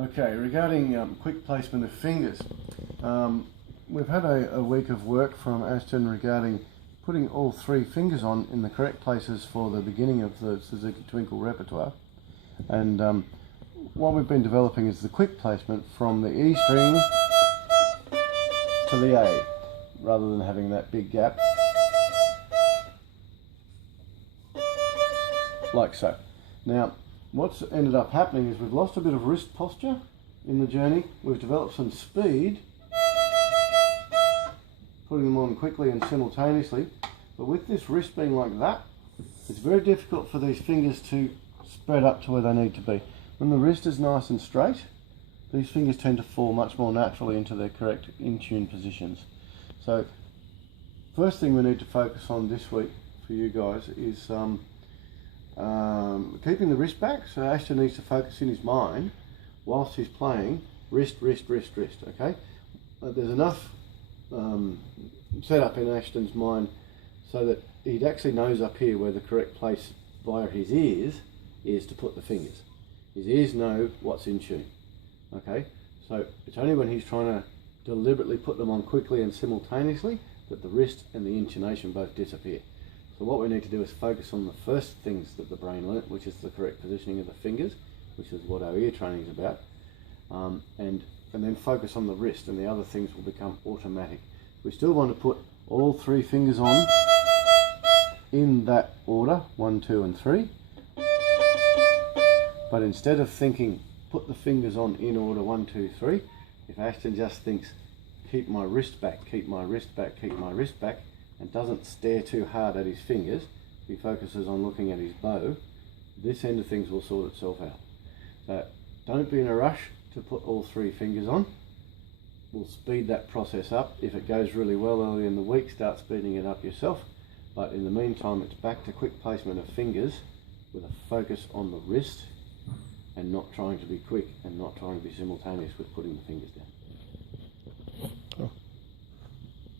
Okay, regarding quick placement of fingers, we've had a week of work from Ashton regarding putting all three fingers on in the correct places for the beginning of the Suzuki Twinkle repertoire. And what we've been developing is the quick placement from the E string to the A, rather than having that big gap, like so. Now, what's ended up happening is we've lost a bit of wrist posture in the journey. We've developed some speed, putting them on quickly and simultaneously. But with this wrist being like that, it's very difficult for these fingers to spread up to where they need to be. When the wrist is nice and straight, these fingers tend to fall much more naturally into their correct in-tune positions. So, first thing we need to focus on this week for you guys is keeping the wrist back. So Ashton needs to focus in his mind whilst he's playing wrist, wrist, wrist, wrist. Okay, there's enough set up in Ashton's mind so that he actually knows up here where the correct place via his ears is to put the fingers. His ears know what's in tune. Okay, so it's only when he's trying to deliberately put them on quickly and simultaneously that the wrist and the intonation both disappear. So what we need to do is focus on the first things that the brain learnt, which is the correct positioning of the fingers, which is what our ear training is about, and then focus on the wrist, and the other things will become automatic. We still want to put all three fingers on in that order, 1, 2 and 3, but instead of thinking put the fingers on in order 1, 2, 3, if Ashton just thinks keep my wrist back, keep my wrist back, keep my wrist back, and doesn't stare too hard at his fingers, he focuses on looking at his bow, this end of things will sort itself out. So don't be in a rush to put all three fingers on. We'll speed that process up. If it goes really well early in the week, start speeding it up yourself. But in the meantime, it's back to quick placement of fingers with a focus on the wrist and not trying to be quick and not trying to be simultaneous with putting the fingers down.